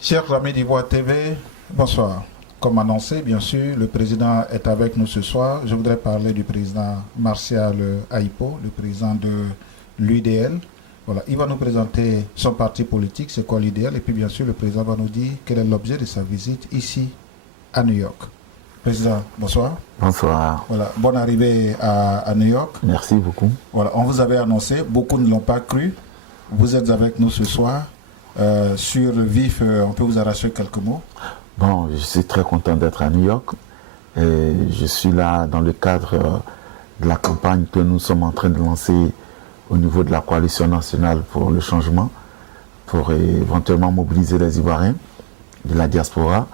Chers amis d'Ivoire TV, bonsoir. Comme annoncé, bien sûr, le président est avec nous ce soir. Je voudrais parler du président Martial Aïpo, le président de l'UDL. Voilà, il va nous présenter son parti politique, c'est quoi l'UDL, et puis bien sûr, le président va nous dire quel est l'objet de sa visite ici à New York. Président, bonsoir. Bonsoir. Voilà, bonne arrivée à New York. Merci beaucoup. Voilà, on vous avait annoncé, beaucoup ne l'ont pas cru. Vous êtes avec nous ce soir. Sur le vif, on peut vous arracher quelques mots. Bon, je suis très content d'être à New York. Et je suis là dans le cadre de la campagne que nous sommes en train de lancer au niveau de la coalition nationale pour le changement, pour éventuellement mobiliser les Ivoiriens de la diaspora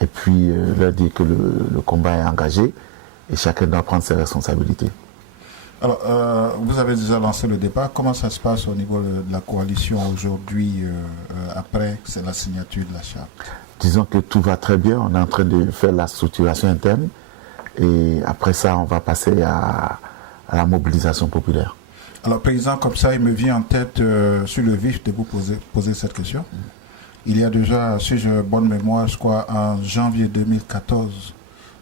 et puis leur dire que le combat est engagé et chacun doit prendre ses responsabilités. Alors, vous avez déjà lancé le débat. Comment ça se passe au niveau de la coalition aujourd'hui, après la signature de la charte? Disons que tout va très bien. On est en train de faire la structuration interne. Et après ça, on va passer à la mobilisation populaire. Alors, président, comme ça, il me vient en tête, sur le vif, de vous poser cette question. Il y a déjà, si j'ai bonne mémoire, je crois, en janvier 2014,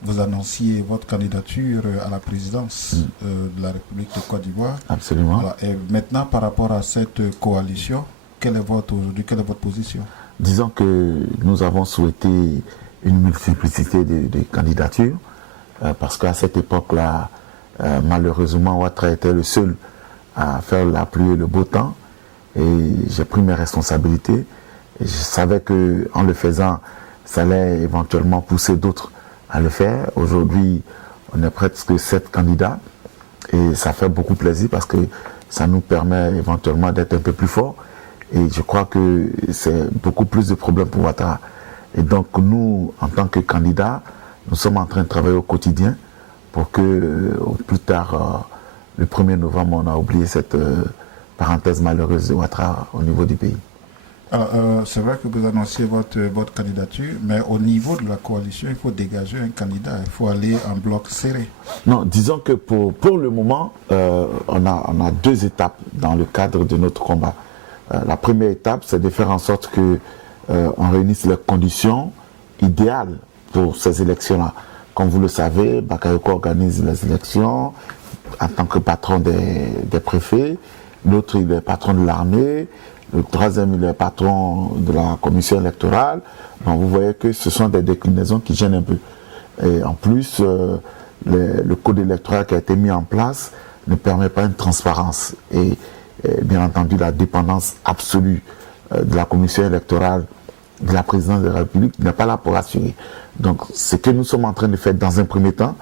vous annonciez votre candidature à la présidence de la République de Côte d'Ivoire. Absolument. Voilà. Et maintenant, par rapport à cette coalition, quelle est votre position? Disons que nous avons souhaité une multiplicité de candidatures, parce qu'à cette époque-là, malheureusement, Ouattara était le seul à faire la pluie et le beau temps. Et j'ai pris mes responsabilités. Et je savais qu'en le faisant, ça allait éventuellement pousser d'autres à le faire. Aujourd'hui, on est presque 7 candidats et ça fait beaucoup plaisir parce que ça nous permet éventuellement d'être un peu plus forts. Et je crois que c'est beaucoup plus de problèmes pour Ouattara. Et donc nous, en tant que candidats, nous sommes en train de travailler au quotidien pour que, au plus tard, le 1er novembre, on a oublié cette parenthèse malheureuse de Ouattara au niveau du pays. Alors, c'est vrai que vous annonciez votre candidature, mais au niveau de la coalition, il faut dégager un candidat, il faut aller en bloc serré. Non, disons que pour le moment, on a 2 étapes dans le cadre de notre combat. La première étape, c'est de faire en sorte que on réunisse les conditions idéales pour ces élections-là. Comme vous le savez, Bakayoko organise les élections en tant que patron des préfets, l'autre il est patron de l'armée, le troisième il est patron de la commission électorale. Donc vous voyez que ce sont des déclinaisons qui gênent un peu. Et en plus, le code électoral qui a été mis en place ne permet pas une transparence. Et bien entendu, la dépendance absolue de la commission électorale, de la présidence de la République n'est pas là pour assurer. Donc ce que nous sommes en train de faire dans un premier temps,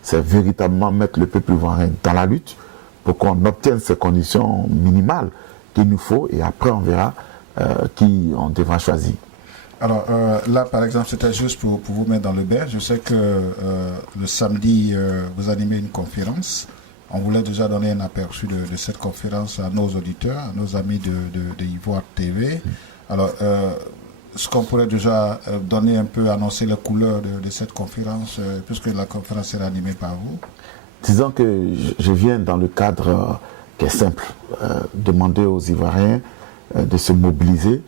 c'est véritablement mettre le peuple ivoirien dans la lutte pour qu'on obtienne ces conditions minimales qu'il nous faut et après on verra qui on devra choisir. Alors là, par exemple, c'était juste pour vous mettre dans le bain. Je sais que le samedi, vous animez une conférence. On voulait déjà donner un aperçu de cette conférence à nos auditeurs, à nos amis de Ivoire TV. Alors, est-ce qu'on pourrait déjà donner un peu, annoncer les couleurs de cette conférence, puisque la conférence sera animée par vous? Disons que je viens dans le cadre qui est simple, demander aux Ivoiriens de se mobiliser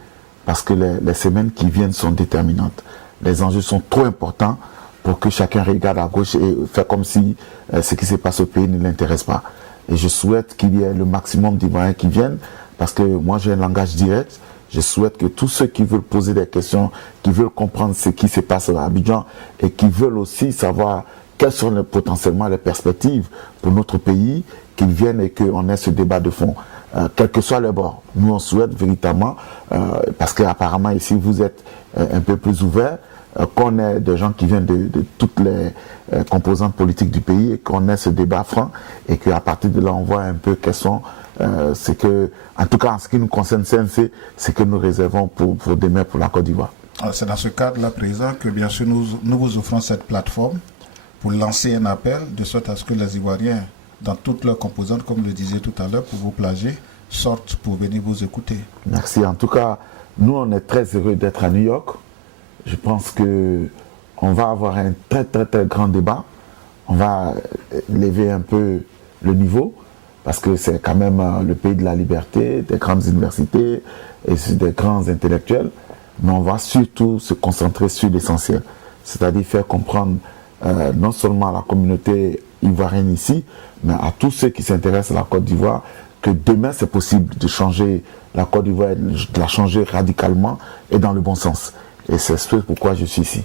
parce que les semaines qui viennent sont déterminantes. Les enjeux sont trop importants pour que chacun regarde à gauche et fait comme si ce qui se passe au pays ne l'intéresse pas. Et je souhaite qu'il y ait le maximum d'Ivoiriens qui viennent parce que moi j'ai un langage direct. Je souhaite que tous ceux qui veulent poser des questions, qui veulent comprendre ce qui se passe à Abidjan et qui veulent aussi savoir quelles sont potentiellement les perspectives pour notre pays, qu'ils viennent et qu'on ait ce débat de fond. Quel que soit le bord, nous on souhaite véritablement, parce qu'apparemment ici vous êtes un peu plus ouverts, qu'on ait des gens qui viennent de toutes les composantes politiques du pays et qu'on ait ce débat franc et qu'à partir de là on voit un peu quels sont ce que, en tout cas en ce qui nous concerne CNC, ce que nous réservons pour demain pour la Côte d'Ivoire. C'est dans ce cadre-là, Président, que bien sûr nous vous offrons cette plateforme pour lancer un appel de sorte à ce que les Ivoiriens, dans toutes leurs composantes, comme le disait tout à l'heure, pour vous plager, sortent pour venir vous écouter. Merci. En tout cas, nous on est très heureux d'être à New York. Je pense que on va avoir un très très très grand débat. On va lever un peu le niveau parce que c'est quand même le pays de la liberté, des grandes universités et des grands intellectuels. mais on va surtout se concentrer sur l'essentiel, c'est-à-dire faire comprendre non seulement à la communauté ivoirienne ici, mais à tous ceux qui s'intéressent à la Côte d'Ivoire, que demain c'est possible de changer la Côte d'Ivoire, de la changer radicalement et dans le bon sens. Et c'est ce pourquoi je suis ici.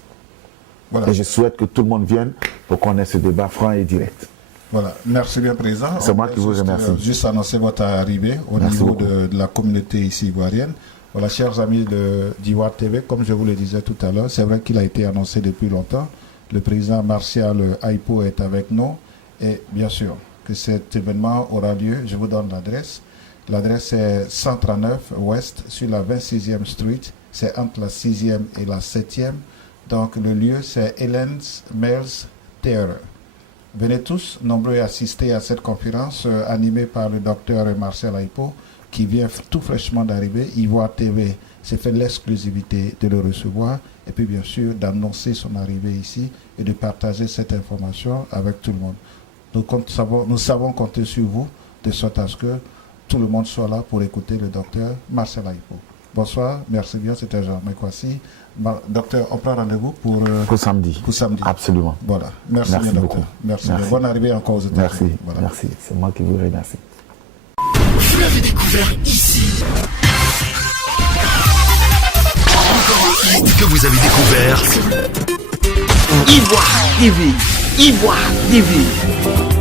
Voilà. Et je souhaite que tout le monde vienne pour qu'on ait ce débat franc et direct. Voilà, merci bien président. C'est moi qui vous remercie. Juste annoncer votre arrivée au niveau de la communauté ici ivoirienne. Voilà, chers amis d'Ivoire TV, comme je vous le disais tout à l'heure, c'est vrai qu'il a été annoncé depuis longtemps. Le président Martial Aipo est avec nous et bien sûr que cet événement aura lieu. Je vous donne l'adresse. L'adresse est 139 Ouest sur la 26e Street. C'est entre la 6e et la 7e. Donc le lieu c'est Helen's Mills Theatre. Venez tous nombreux assister à cette conférence animée par le docteur Martial Aipo qui vient tout fraîchement d'arriver. Ivoire TV s'est fait l'exclusivité de le recevoir et puis bien sûr d'annoncer son arrivée ici et de partager cette information avec tout le monde. Nous savons compter sur vous de sorte à ce que tout le monde soit là pour écouter le docteur Martial Aipo. Bonsoir, merci bien, c'était Jean-Marc Kwasi. Docteur, on prend rendez-vous pour samedi. Pour samedi. Absolument. Voilà. Merci bien, beaucoup. Docteur. Merci. Bonne arrivée encore aux États-Unis. Merci. Voilà. Merci. C'est moi qui vous remercie. Vous l'avez découvert ici. Encore un hit que vous avez découvert. Ivoire TV. Ivoire TV.